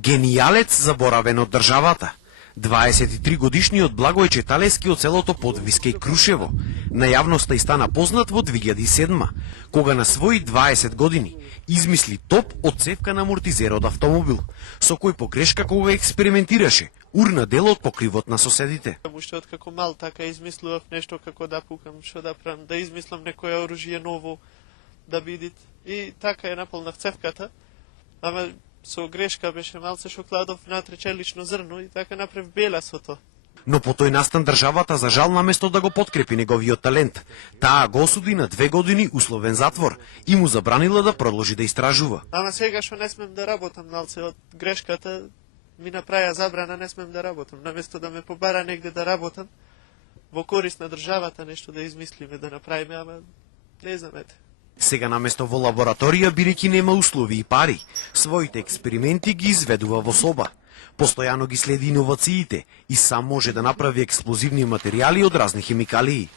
Генијалец заборавен од државата. 23 годишниот Благој Четалески од селото Подвиска и Крушево на јавноста и стана познат во 2007, кога на своји 20 години измисли топ од цевка на амортизер од автомобил, со кој по грешка кога експериментираше, урна дел од покривот на соседите. Уште од како мал така измислував нешто како да пукам, што да правам, да измислам некое оружје ново, да видит. И така е наполнав цевката, ама со грешка беше малце што кладов натре челично зрно и така направив бела со тоа. Но по тој настан државата за жал наместо да го подкрепи неговиот талент, таа го осуди на 2 години условен затвор и му забранила да продолжи да истражува. Ама сега што не смем да работам малце од грешката, ми направија забрана, не смем да работам. Наместо да ме побара негде да работам, во корист на државата нешто да измислиме, да направиме, ама не знам, ете. Сега наместо во лабораторија, бирејќи нема услови и пари, своите експерименти ги изведува во соба. Постојано ги следи иновациите и сам може да направи експлозивни материјали од разни хемикалии.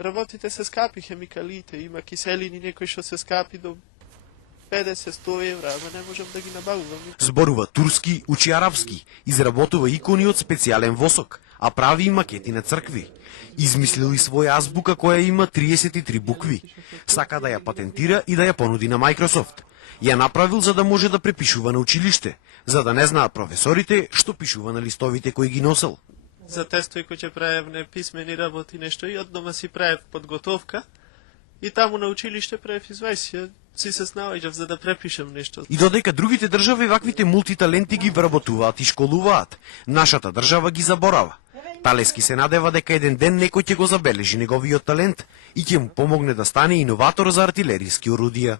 Работите се скапи хемикалиите, има киселини некои што се скапи до 50-100 евра, ама не можам да ги набавувам. Зборува турски, учи арапски, изработува икони од специјален восок, а прави и макети на цркви. Измислил и своја азбука која има 33 букви. Сака да ја патентира и да ја понуди на Microsoft. Ја направил за да може да препишува на училиште, за да не знаат професорите што пишува на листовите кои ги носел. За тестови кои ќе правев неписмени работи нешто и од дома си правев подготовка и таму на училиште правев извајсија, си се снаоѓав за да препишам нешто. И додека другите држави ваквите мултиталенти ги вработуваат и школуваат, нашата држава ги заборава. Талески се надева дека еден ден некој ќе го забележи неговиот талент и ќе му помогне да стане иноватор за артилериски орудија.